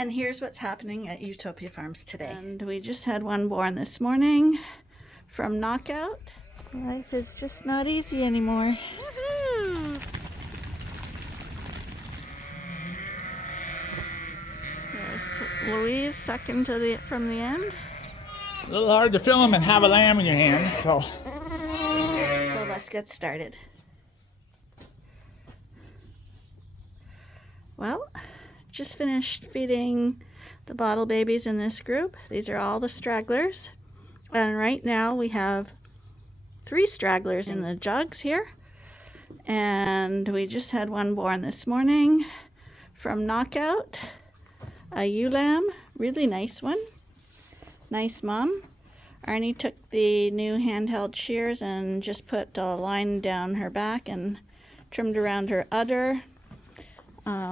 And here's what's happening at Utopia Farms today. And we just had one born this morning from Knockout. Life is just not easy anymore. Woohoo! There's Louise sucking from the end. A little hard to film and have a lamb in your hand, so Let's get started. Well, just finished feeding the bottle babies in this group. These are all the stragglers. And right now we have 3 stragglers in the jugs here. And we just had one born this morning from Knockout, a ewe lamb, really nice one. Nice mom. Arnie took the new handheld shears and just put a line down her back and trimmed around her udder.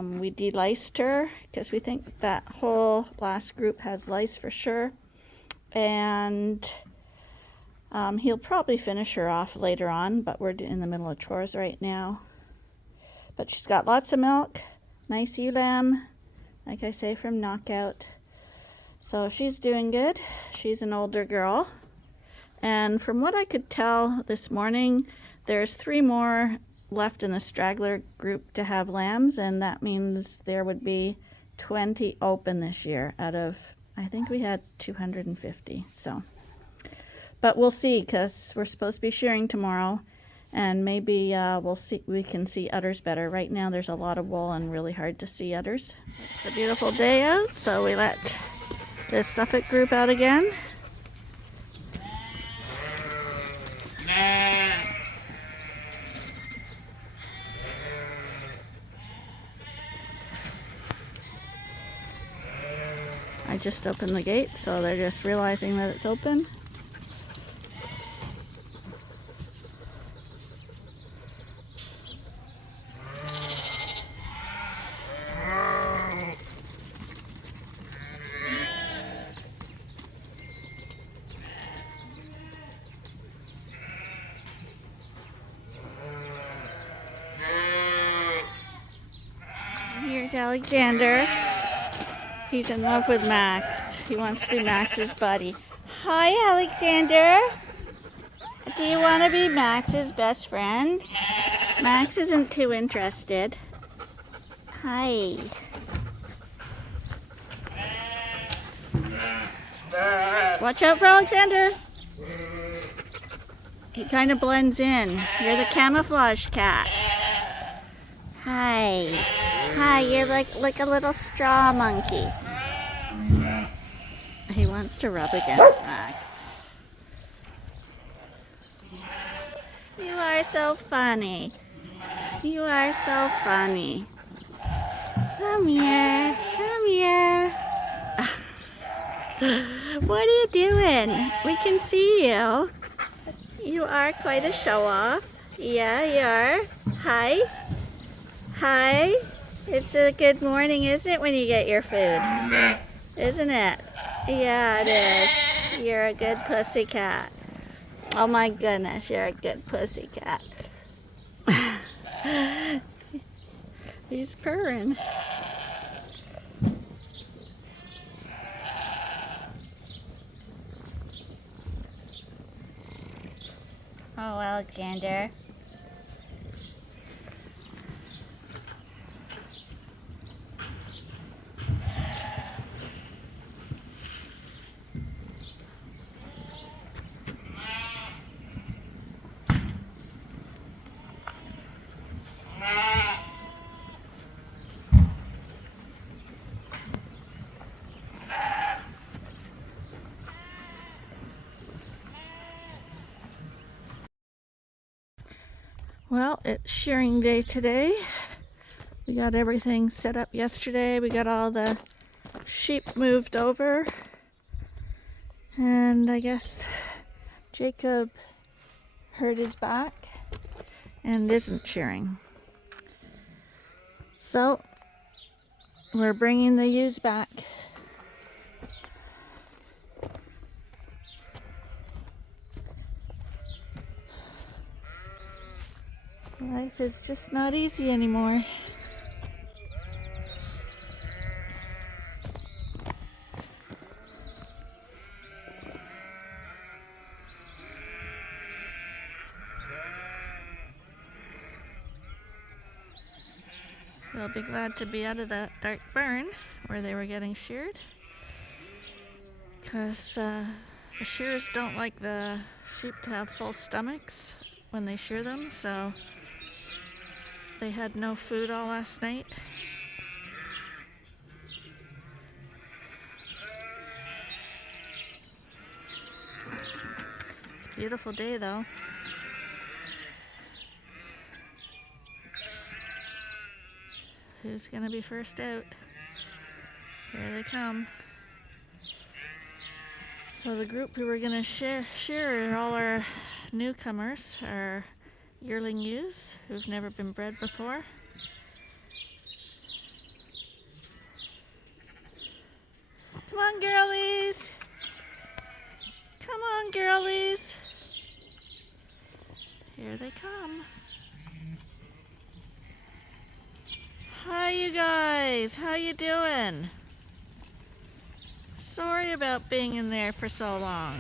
We de-liced her because we think that whole last group has lice for sure. And he'll probably finish her off later on, but we're in the middle of chores right now. But she's got lots of milk, nice ewe lamb, like I say, from Knockout. So she's doing good. She's an older girl. And from what I could tell this morning, there's 3 more left in the straggler group to have lambs, and that means there would be 20 open this year out of, I think we had 250. So, but we'll see, because we're supposed to be shearing tomorrow, and maybe we can see udders better. Right now there's a lot of wool and really hard to see udders. It's a beautiful day out, so we let this Suffolk group out again. I just opened the gate, so they're just realizing that it's open. Here's Alexander. He's in love with Max. He wants to be Max's buddy. Hi, Alexander. Do you want to be Max's best friend? Max isn't too interested. Hi. Watch out for Alexander. He kind of blends in. You're the camouflage cat. Hi. Hi, you're like a little straw monkey. He wants to rub against Max. You are so funny. You are so funny. Come here. Come here. What are you doing? We can see you. You are quite a show-off. Yeah, you are. Hi. Hi. It's a good morning, isn't it, when you get your food? Isn't it? Yeah, it is. You're a good pussy cat. Oh my goodness, you're a good pussy cat. He's purring. Oh, Alexander. Well, it's shearing day today. We got everything set up yesterday. We got all the sheep moved over. And I guess Jacob hurt his back and isn't shearing. So we're bringing the ewes back. Life is just not easy anymore. They'll be glad to be out of that dark barn where they were getting sheared, because the shearers don't like the sheep to have full stomachs when they shear them, so they had no food all last night. It's a beautiful day though. Who's gonna be first out? Here they come. So the group who we're gonna shear are all our newcomers, our yearling ewes who've never been bred before. Come on, girlies! Come on, girlies! Here they come. Hi, you guys. How you doing? Sorry about being in there for so long.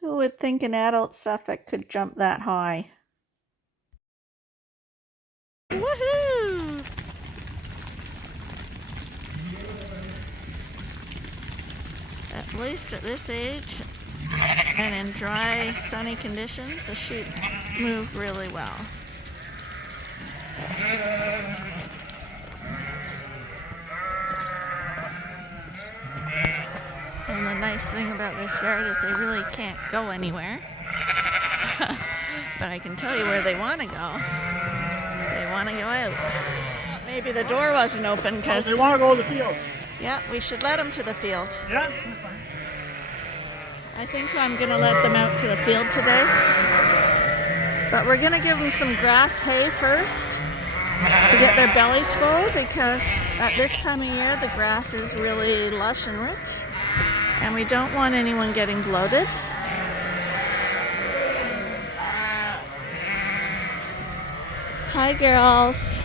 Who would think an adult Suffolk could jump that high? Woohoo! At least at this age, and in dry, sunny conditions, the sheep move really well. And the nice thing about this yard is they really can't go anywhere. But I can tell you where they want to go. They want to go out. Maybe the door wasn't open because... They want to go to the field. Yeah, we should let them to the field. Yeah, that's fine. I think I'm going to let them out to the field today. But we're going to give them some grass hay first to get their bellies full, because at this time of year the grass is really lush and rich. And we don't want anyone getting bloated. Hi, girls.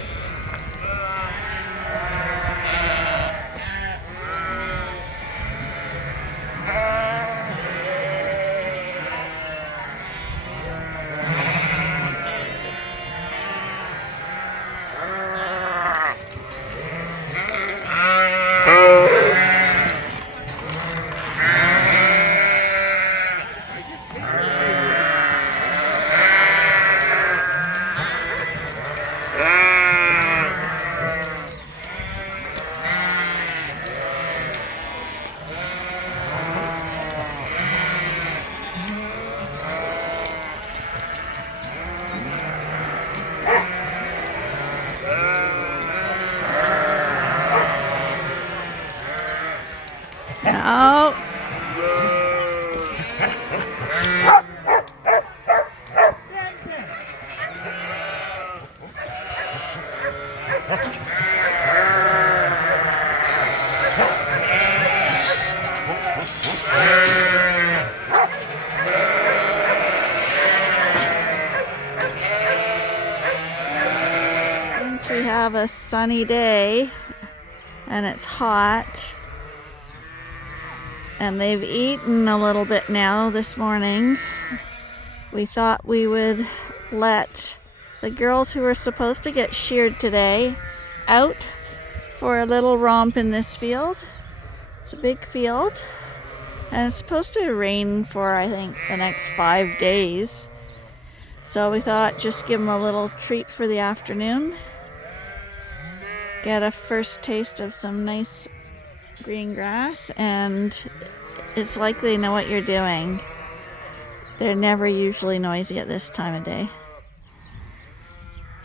No. Since we have a sunny day and it's hot, and they've eaten a little bit now this morning, we thought we would let the girls who were supposed to get sheared today out for a little romp in this field. It's a big field, and it's supposed to rain for, I think, the next 5 days. So we thought just give them a little treat for the afternoon. Get a first taste of some nice green grass, and it's like they know what you're doing. They're never usually noisy at this time of day.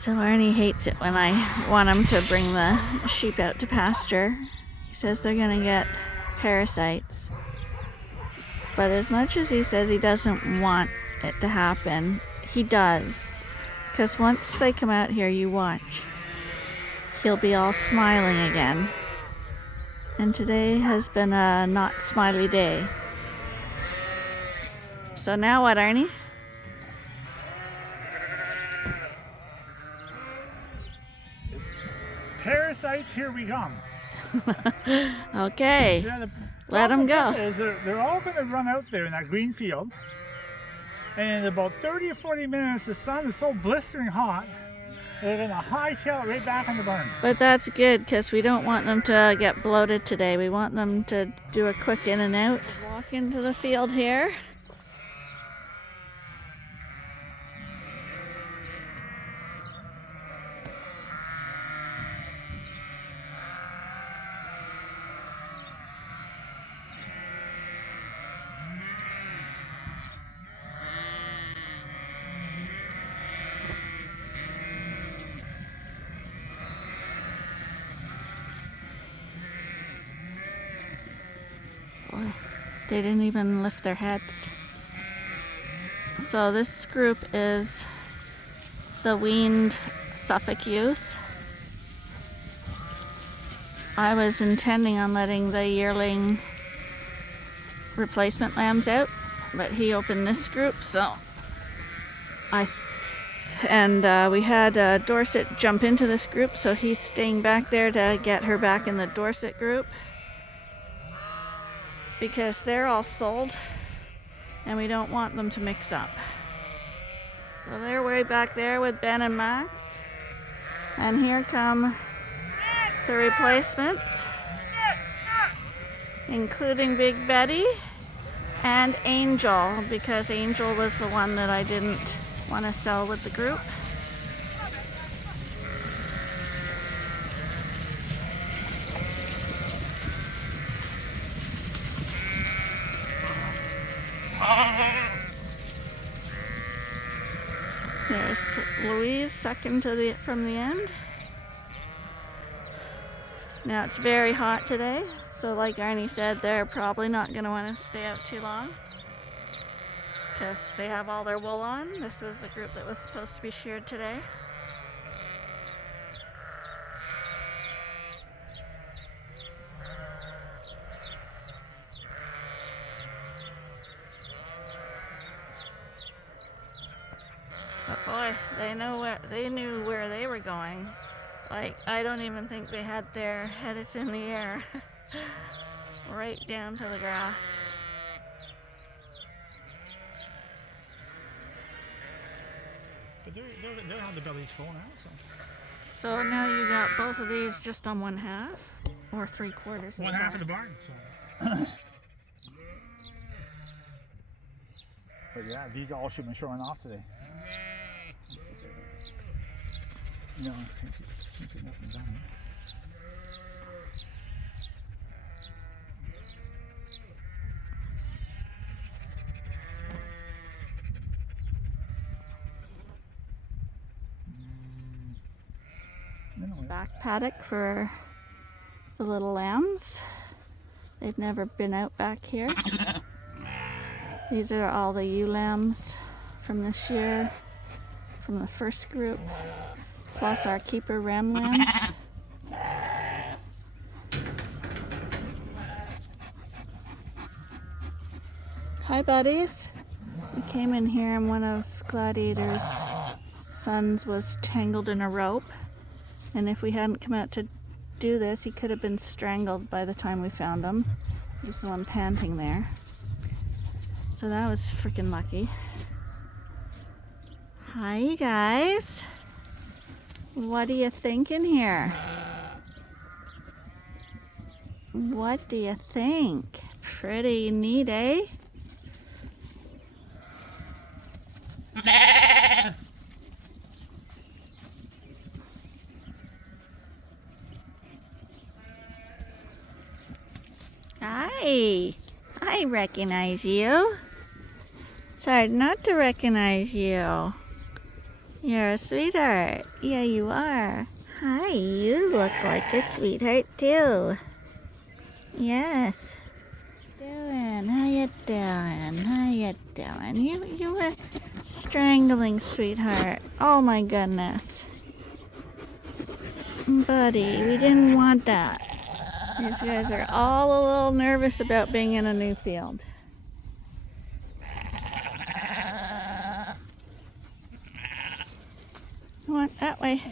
So Arnie hates it when I want him to bring the sheep out to pasture. He says they're gonna get parasites. But as much as he says he doesn't want it to happen, he does. Because once they come out here, you watch, he'll be all smiling again. And today has been a not smiley day. So now what, Arnie? Parasites, here we come. Okay, Yeah, let them go. They're all going to run out there in that green field. And in about 30 or 40 minutes, the sun is so blistering hot They're going to hightail it right back in the barn. But that's good because we don't want them to get bloated today. We want them to do a quick in and out. Walk into the field here. Boy, they didn't even lift their heads. So this group is the weaned Suffolk ewes. I was intending on letting the yearling replacement lambs out, but he opened this group, so we had Dorset jump into this group, so he's staying back there to get her back in the Dorset group. Because they're all sold and we don't want them to mix up. So they're way back there with Ben and Max. And here come the replacements, including Big Betty and Angel, because Angel was the one that I didn't want to sell with the group. There's Louise sucking from the end. Now it's very hot today, so like Arnie said, they're probably not going to want to stay out too long because they have all their wool on. This was the group that was supposed to be sheared today. But boy, they knew where they were going. Like, I don't even think they had their heads in the air. Right down to the grass. But they'll have the bellies full now, so. So now you got both of these just on 1/2 or 3/4. 1/2 of the barn, so. But yeah, these all should have been showing off today. No, can't get nothing done. Back paddock for the little lambs. They've never been out back here. These are all the ewe lambs from this year, from the first group, plus our keeper ram lambs. Hi buddies. We came in here and one of Gladiator's sons was tangled in a rope. And if we hadn't come out to do this, he could have been strangled by the time we found him. He's the one panting there. So that was freaking lucky. Hi, you guys. What do you think in here? What do you think? Pretty neat, eh? Hi, I recognize you. It's hard not to recognize you. You're a sweetheart. Yeah, you are. Hi, you look like a sweetheart too. Yes. How you doing? How you doing? You were strangling, sweetheart. Oh my goodness. Buddy, we didn't want that. These guys are all a little nervous about being in a new field. Come on, that way.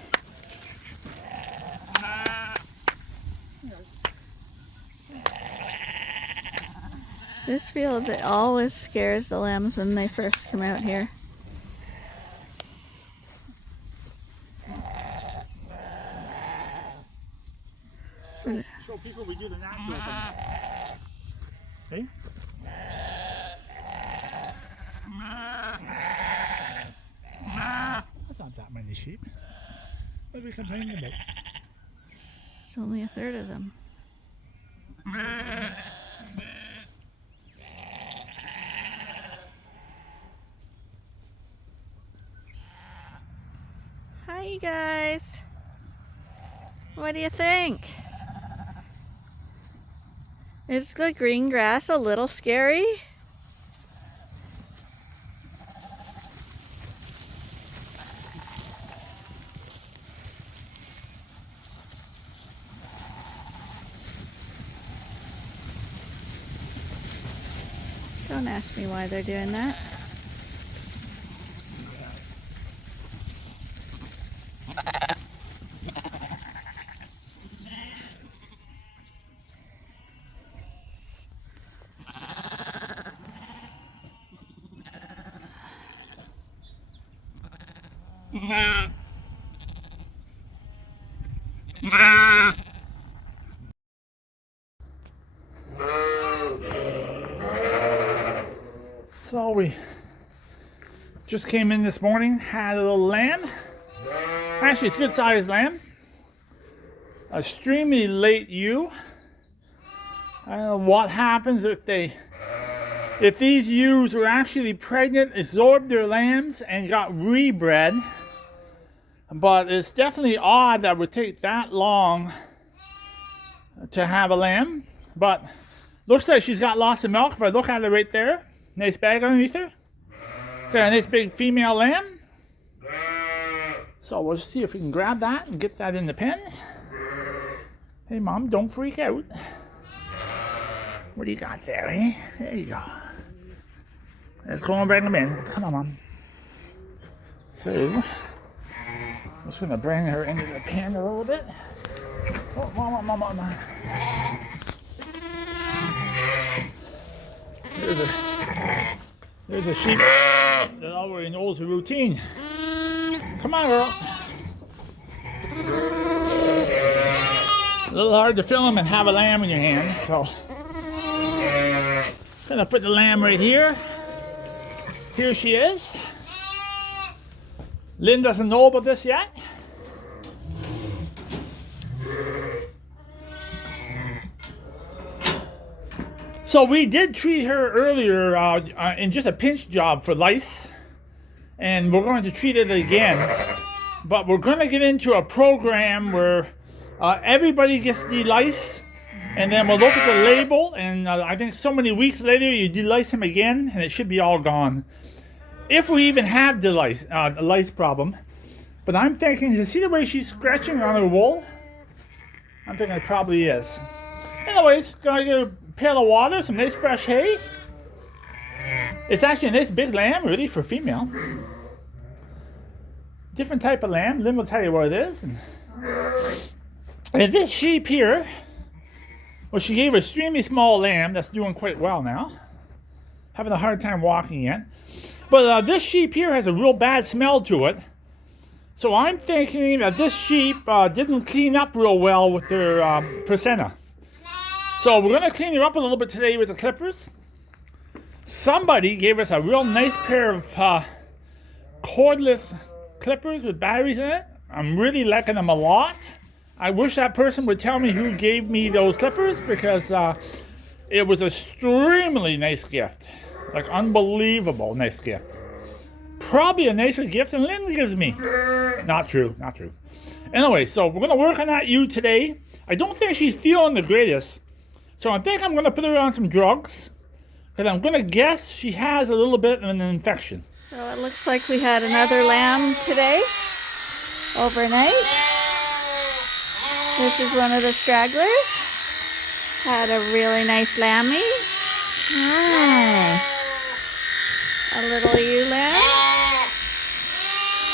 This field, it always scares the lambs when they first come out here. show people we do the natural thing. See? That's not that many sheep. What are we complaining about? It's only a third of them. Hi, you guys. What do you think? Is the green grass a little scary? Don't ask me why they're doing that. So we just came in this morning, had a little lamb. Actually, it's a good sized lamb. A extremely late ewe. I don't know what happens if these ewes were actually pregnant, absorbed their lambs, and got rebred. But it's definitely odd that it would take that long to have a lamb. But looks like she's got lots of milk. If I look at it right there, nice bag underneath her. Got a nice big female lamb. So we'll see if we can grab that and get that in the pen. Hey, Mom, don't freak out. What do you got there, eh? There you go. Let's go and bring them in. Come on, Mom. So, I'm just going to bring her into the pen a little bit. Oh, Mom. There's a sheep that already knows the routine. Come on, girl. A little hard to film and have a lamb in your hand, so gonna put the lamb right here. Here she is. Lynn doesn't know about this yet. So we did treat her earlier in just a pinch job for lice, and we're going to treat it again. But we're going to get into a program where everybody gets de-lice, and then we'll look at the label, and I think so many weeks later you de-lice them again, and it should be all gone. If we even have the lice problem. But I'm thinking, you see the way she's scratching on her wool? I'm thinking it probably is. Anyways, gonna get a pail of water, some nice fresh hay. It's actually a nice big lamb, really, for female. Different type of lamb. Lynn will tell you what it is. And this sheep here, well, she gave an extremely small lamb that's doing quite well now. Having a hard time walking yet. But this sheep here has a real bad smell to it. So I'm thinking that this sheep didn't clean up real well with their placenta. So we're going to clean her up a little bit today with the clippers. Somebody gave us a real nice pair of cordless clippers with batteries in it. I'm really liking them a lot. I wish that person would tell me who gave me those clippers, because it was an extremely nice gift. Like, unbelievable nice gift. Probably a nicer gift than Lynn gives me. Not true. Anyway, so we're going to work on that ewe today. I don't think she's feeling the greatest. So I think I'm going to put her on some drugs, because I'm going to guess she has a little bit of an infection. So it looks like we had another lamb today, overnight. This is one of the stragglers. Had a really nice lammy. A little ewe lamb.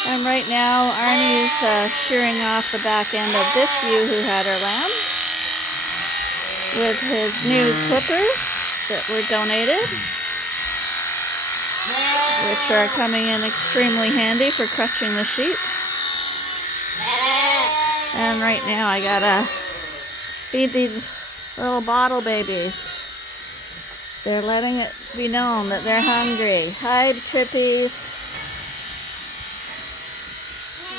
And right now Arnie's shearing off the back end of this ewe who had her lamb with his new clippers that were donated, which are coming in extremely handy for crushing the sheep. And right now I gotta feed these little bottle babies. They're letting it be known that they're hungry. Hi, Trippies.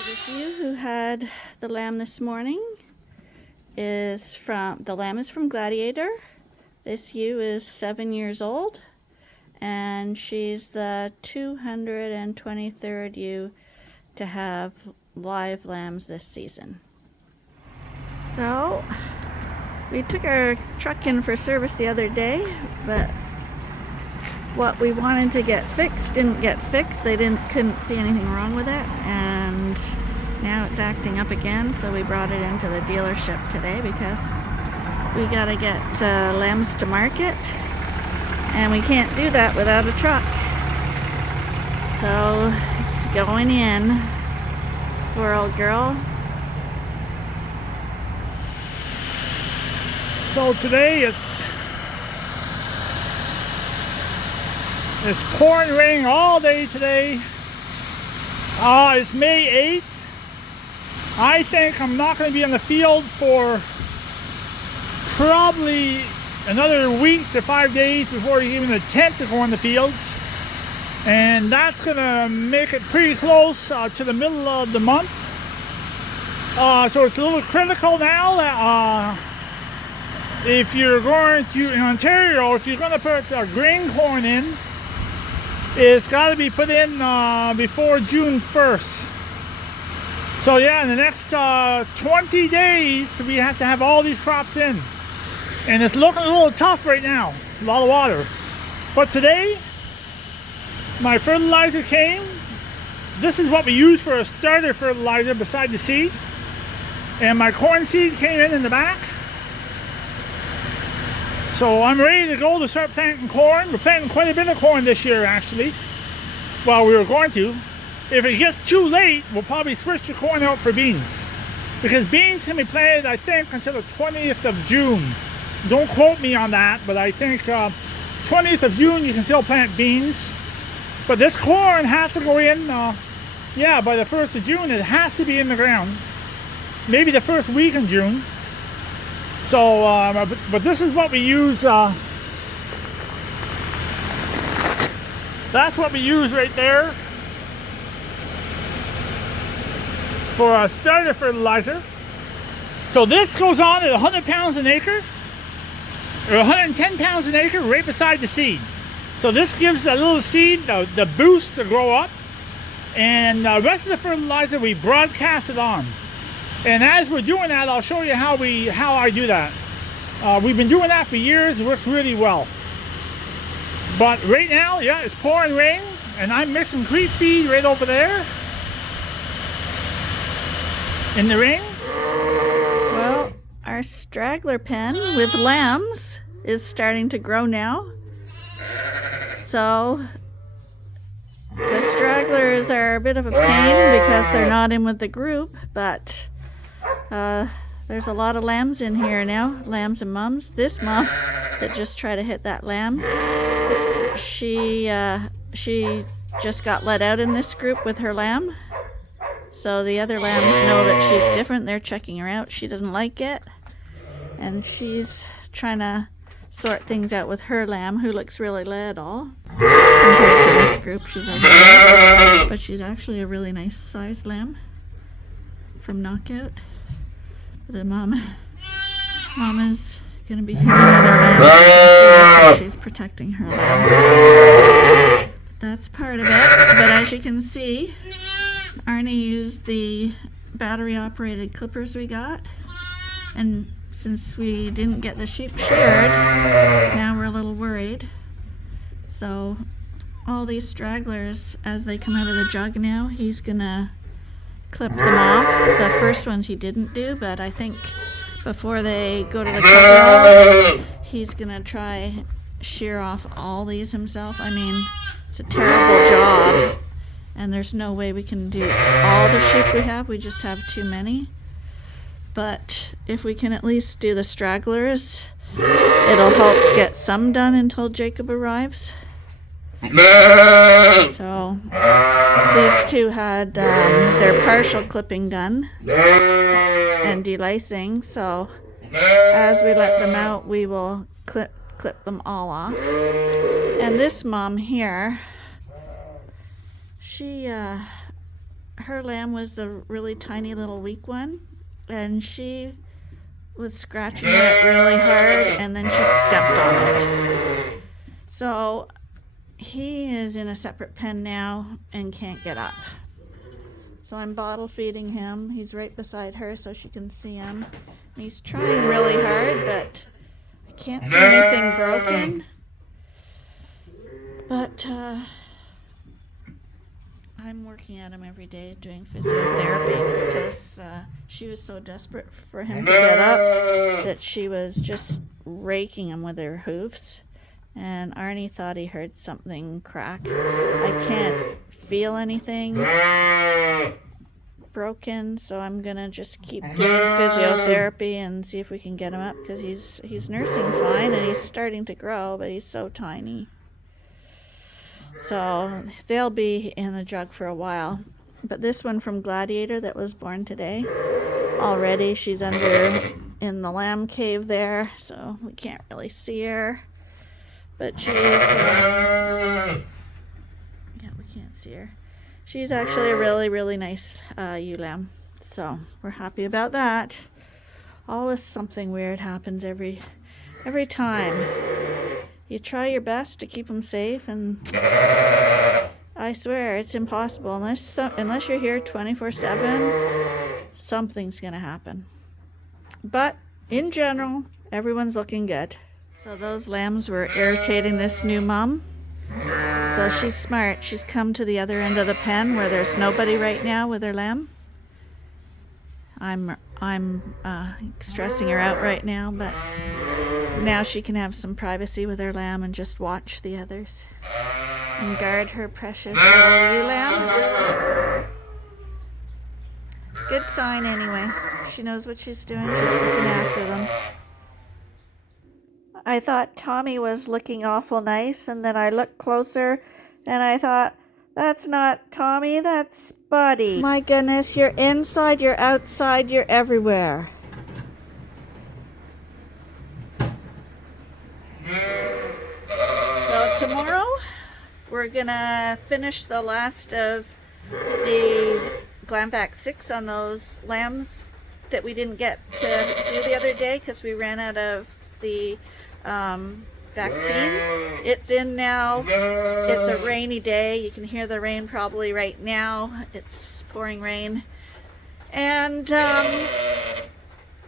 This ewe who had the lamb this morning the lamb is from Gladiator. This ewe is 7 years old, and she's the 223rd ewe to have live lambs this season. So we took our truck in for service the other day, but what we wanted to get fixed didn't get fixed. They couldn't see anything wrong with it, and now it's acting up again, so we brought it into the dealership today because we gotta get lambs to market, and we can't do that without a truck. So it's going in. Poor old girl. So today it's pouring rain all day today. It's May 8th. I think I'm not going to be in the field for probably another week to 5 days before even the tent to go in the fields. And that's going to make it pretty close to the middle of the month. So it's a little critical now. If you're going to, in Ontario, if you're going to put grain corn in, it's got to be put in before June 1st. So yeah, in the next 20 days, we have to have all these crops in. And it's looking a little tough right now, a lot of water. But today, my fertilizer came. This is what we use for a starter fertilizer beside the seed. And my corn seed came in the back. So I'm ready to go to start planting corn. We're planting quite a bit of corn this year, actually. Well, we were going to. If it gets too late, we'll probably switch the corn out for beans. Because beans can be planted, I think, until the 20th of June. Don't quote me on that, but I think 20th of June you can still plant beans. But this corn has to go in, by the 1st of June, it has to be in the ground. Maybe the first week in June. So, but this is what we use. That's what we use right there for a starter fertilizer. So this goes on at 100 pounds an acre, or 110 pounds an acre, right beside the seed. So this gives the little seed the boost to grow up, and the rest of the fertilizer we broadcast it on. And as we're doing that, I'll show you how I do that. We've been doing that for years. It works really well. But right now, yeah, it's pouring rain, and I'm mixing creep feed right over there in the rain. Well, our straggler pen with lambs is starting to grow now. So the stragglers are a bit of a pain because they're not in with the group, but there's a lot of lambs in here now, lambs and mums. This mom that just tried to hit that lamb, she just got let out in this group with her lamb. So the other lambs know that she's different. They're checking her out. She doesn't like it. And she's trying to sort things out with her lamb, who looks really little compared to this group. She's over there. But she's actually a really nice sized lamb from Knockout. The mama's going to be hitting other lambs. She's protecting her lamb. That's part of it. But as you can see, Arnie used the battery operated clippers we got, and since we didn't get the sheep sheared, now we're a little worried. So all these stragglers, as they come out of the jug now, he's gonna clip them off. The first ones he didn't do, but I think before they go to the coveralls, he's gonna try shear off all these himself. I mean, it's a terrible job, and there's no way we can do all the sheep we have. We just have too many. But if we can at least do the stragglers, it'll help get some done until Jacob arrives. So these two had their partial clipping done and delicing, so as we let them out, we will clip them all off. And this mom here, she her lamb was the really tiny little weak one, and she was scratching it really hard, and then she stepped on it. So he is in a separate pen now and can't get up. So I'm bottle feeding him. He's right beside her so she can see him. He's trying really hard, but I can't see anything broken. But I'm working at him every day doing physiotherapy because she was so desperate for him to get up that she was just raking him with her hoofs. And Arnie thought he heard something crack. I can't feel anything broken, so I'm gonna just keep doing physiotherapy and see if we can get him up, because he's nursing fine and he's starting to grow, but he's so tiny. So they'll be in the jug for a while. But this one from Gladiator that was born today, already she's under in the lamb cave there, so we can't really see her. But she's yeah, we can't see her. She's actually a really, really nice ewe lamb. So we're happy about that. Always something weird happens every time. You try your best to keep them safe, and I swear it's impossible unless you're here 24/7. Something's gonna happen. But in general, everyone's looking good. So those lambs were irritating this new mom. So she's smart. She's come to the other end of the pen where there's nobody right now with her lamb. I'm stressing her out right now, but now she can have some privacy with her lamb and just watch the others and guard her precious little ewe lamb. Good sign anyway. She knows what she's doing. She's looking after them. I thought Tommy was looking awful nice, and then I looked closer and I thought, that's not Tommy, that's Buddy. My goodness, you're inside, you're outside, you're everywhere. So tomorrow we're gonna finish the last of the Glamvac 6 on those lambs that we didn't get to do the other day because we ran out of the vaccine. It's in now. It's a rainy day. You can hear the rain probably right now. It's pouring rain. And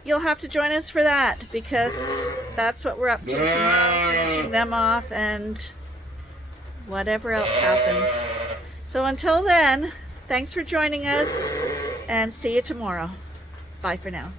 you'll have to join us for that, because that's what we're up to tomorrow, finishing them off and whatever else happens. So until then, thanks for joining us and see you tomorrow. Bye for now.